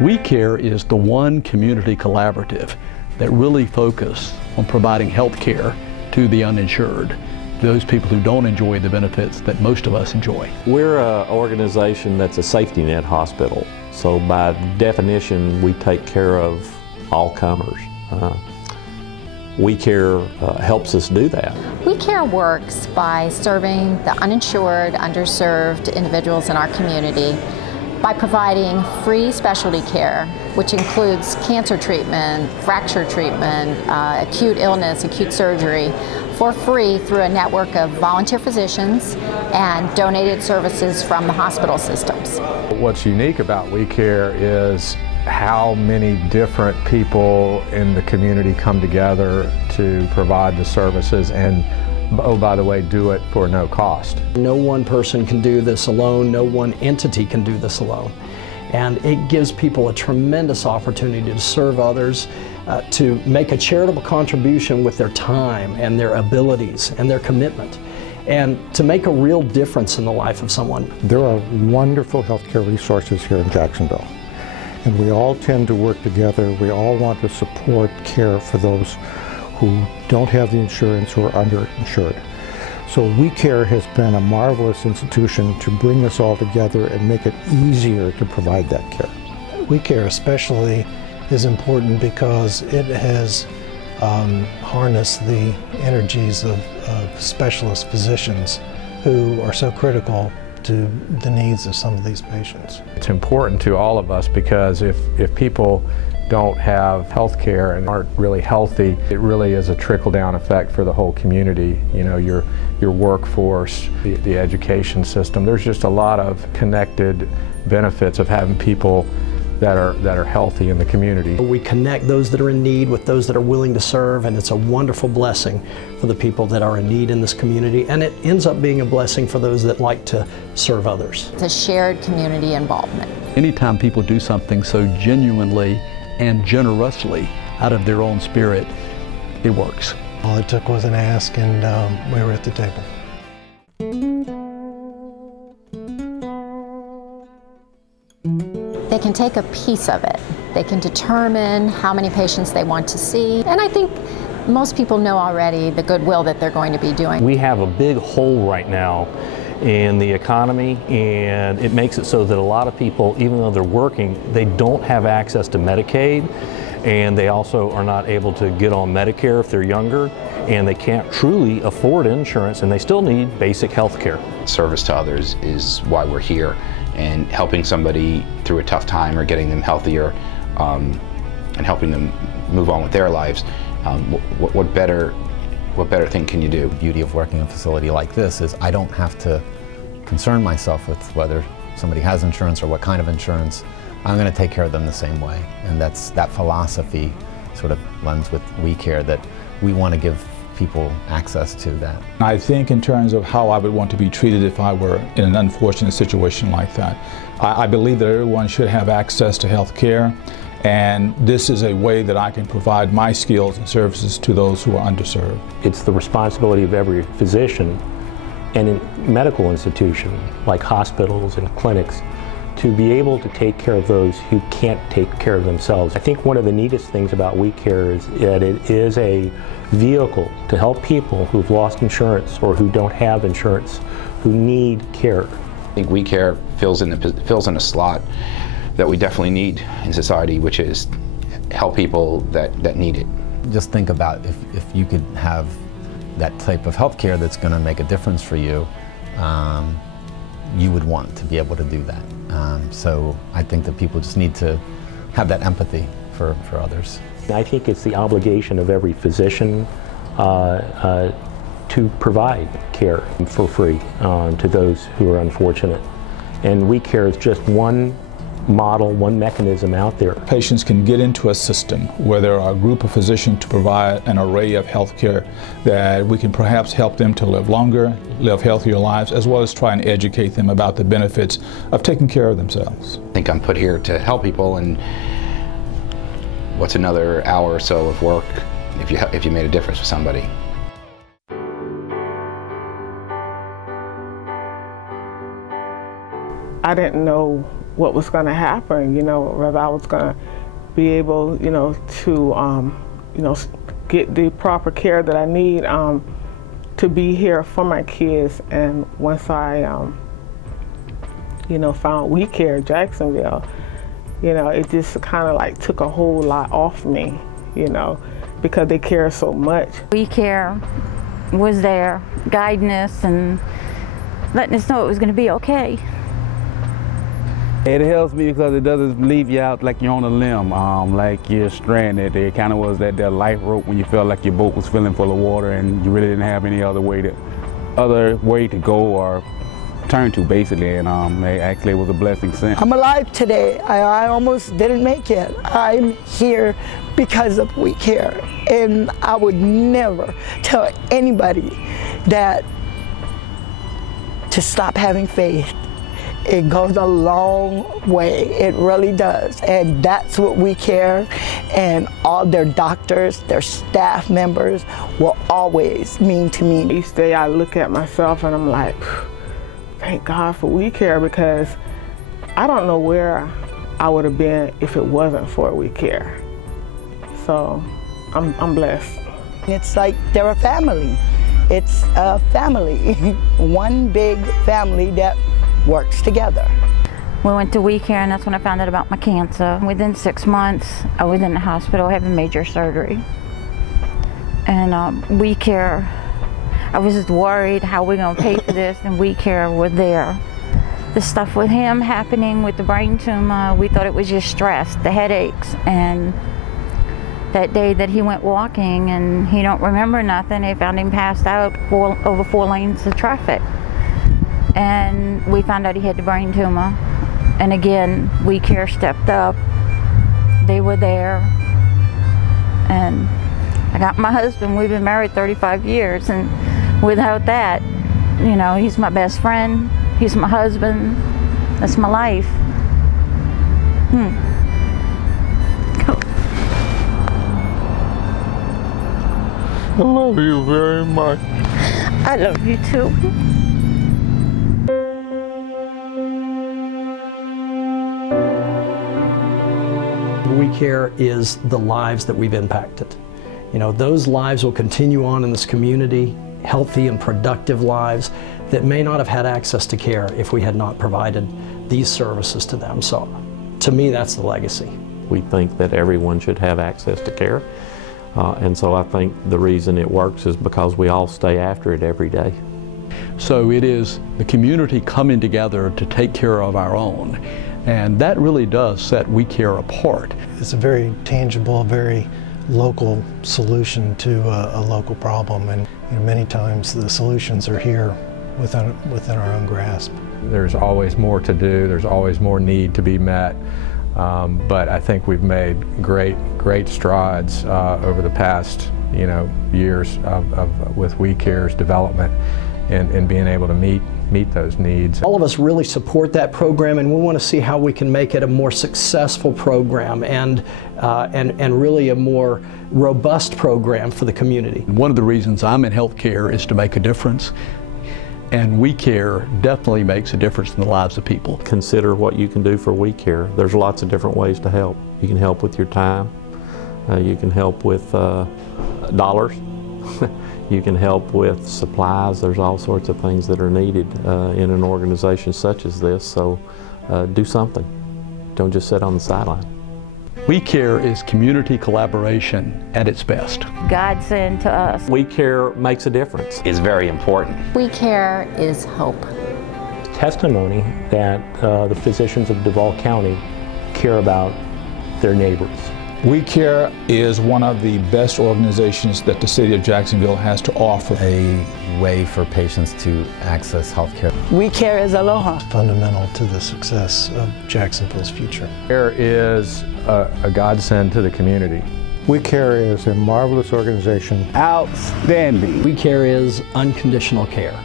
We Care is the one community collaborative that really focuses on providing health care to the uninsured, those people who don't enjoy the benefits that most of us enjoy. We're an organization that's a safety net hospital, so by definition we take care of all comers. We Care helps us do that. We Care works by serving the uninsured, underserved individuals in our community by providing free specialty care, which includes cancer treatment, fracture treatment, acute illness, acute surgery, for free through a network of volunteer physicians and donated services from the hospital systems. What's unique about We Care is how many different people in the community come together to provide the services, and oh, by the way, do it for no cost. No one person can do this alone, no one entity can do this alone. And it gives people a tremendous opportunity to serve others, to make a charitable contribution with their time and their abilities and their commitment, and to make a real difference in the life of someone. There are wonderful healthcare resources here in Jacksonville, and we all tend to work together. We all want to support care for those who don't have the insurance or are underinsured. So We Care has been a marvelous institution to bring us all together and make it easier to provide that care. We Care especially is important because it has harnessed the energies of specialist physicians who are so critical to the needs of some of these patients. It's important to all of us because if people don't have health care and aren't really healthy, it really is a trickle-down effect for the whole community. You know, your workforce, the education system. There's just a lot of connected benefits of having people that are healthy in the community. We connect those that are in need with those that are willing to serve, and it's a wonderful blessing for the people that are in need in this community, and it ends up being a blessing for those that like to serve others. It's a shared community involvement. Anytime people do something so genuinely and generously out of their own spirit, it works. All it took was an ask, and we were at the table. They can take a piece of it. They can determine how many patients they want to see. And I think most people know already the goodwill that they're going to be doing. We have a big hole right now in the economy, and it makes it so that a lot of people, even though they're working, they don't have access to Medicaid, and they also are not able to get on Medicare if they're younger, and they can't truly afford insurance, and they still need basic health care. Service to others is why we're here, and helping somebody through a tough time or getting them healthier and helping them move on with their lives. What better thing can you do? The beauty of working in a facility like this is I don't have to concern myself with whether somebody has insurance or what kind of insurance. I'm going to take care of them the same way, and that philosophy sort of runs with We Care, that we want to give people access to that. I think in terms of how I would want to be treated if I were in an unfortunate situation like that. I believe that everyone should have access to health care, and this is a way that I can provide my skills and services to those who are underserved. It's the responsibility of every physician and in medical institutions like hospitals and clinics to be able to take care of those who can't take care of themselves. I think one of the neatest things about We Care is that it is a vehicle to help people who've lost insurance or who don't have insurance, who need care. I think We Care fills in a slot that we definitely need in society, which is help people that need it. Just think about if you could have that type of health care that's going to make a difference for you, you would want to be able to do that. So I think that people just need to have that empathy for others. I think it's the obligation of every physician to provide care for free to those who are unfortunate. And We Care is just one model, one mechanism out there. Patients can get into a system where there are a group of physicians to provide an array of health care that we can perhaps help them to live longer, live healthier lives, as well as try and educate them about the benefits of taking care of themselves. I think I'm put here to help people, and what's another hour or so of work if you made a difference for somebody. I didn't know what was going to happen, whether I was going to be able, to, get the proper care that I need to be here for my kids. And once I, found We Care of Jacksonville, it just kind of like took a whole lot off me, because they care so much. We Care was there, guiding us and letting us know it was going to be okay. It helps me because it doesn't leave you out like you're on a limb, like you're stranded. It kind of was that life rope when you felt like your boat was filling full of water and you really didn't have any other way to go or turn to, basically. And actually it was a blessing since. I'm alive today. I almost didn't make it. I'm here because of We Care, and I would never tell anybody that to stop having faith. It goes a long way, it really does, and that's what We Care and all their doctors, their staff members will always mean to me. Each day I look at myself and I'm like, thank God for We Care, because I don't know where I would have been if it wasn't for We Care. So I'm blessed. It's like they're a family. It's a family, one big family that works together. We went to We Care, and that's when I found out about my cancer. Within 6 months, I was in the hospital having major surgery. And We Care, I was just worried how we're going to pay for this, and We Care were there. The stuff with him happening with the brain tumor, we thought it was just stress, the headaches, and that day that he went walking and he don't remember nothing, they found him passed out over 4 lanes of traffic. And we found out he had the brain tumor. And again, We Care stepped up. They were there. And I got my husband. We've been married 35 years. And without that, he's my best friend. He's my husband. That's my life. I love you very much. I love you too. We Care is the lives that we've impacted. Those lives will continue on in this community, healthy and productive lives that may not have had access to care if we had not provided these services to them. So, to me, that's the legacy. We think that everyone should have access to care. And so I think the reason it works is because we all stay after it every day. So it is the community coming together to take care of our own. And that really does set We Care apart. It's a very tangible, very local solution to a local problem. And many times the solutions are here within our own grasp. There's always more to do. There's always more need to be met. But I think we've made great strides over the past years with We Care's development in being able to meet those needs. All of us really support that program, and we want to see how we can make it a more successful program and really a more robust program for the community. One of the reasons I'm in healthcare is to make a difference. And We Care definitely makes a difference in the lives of people. Consider what you can do for We Care. There's lots of different ways to help. You can help with your time. You can help with dollars. You can help with supplies. There's all sorts of things that are needed in an organization such as this. So do something. Don't just sit on the sideline. We Care is community collaboration at its best. God sent to us. We Care makes a difference. It's very important. We Care is hope. Testimony that the physicians of Duval County care about their neighbors. We Care is one of the best organizations that the city of Jacksonville has to offer. A way for patients to access health care. We Care is aloha. Fundamental to the success of Jacksonville's future. Care is a godsend to the community. We Care is a marvelous organization. Outstanding. We Care is unconditional care.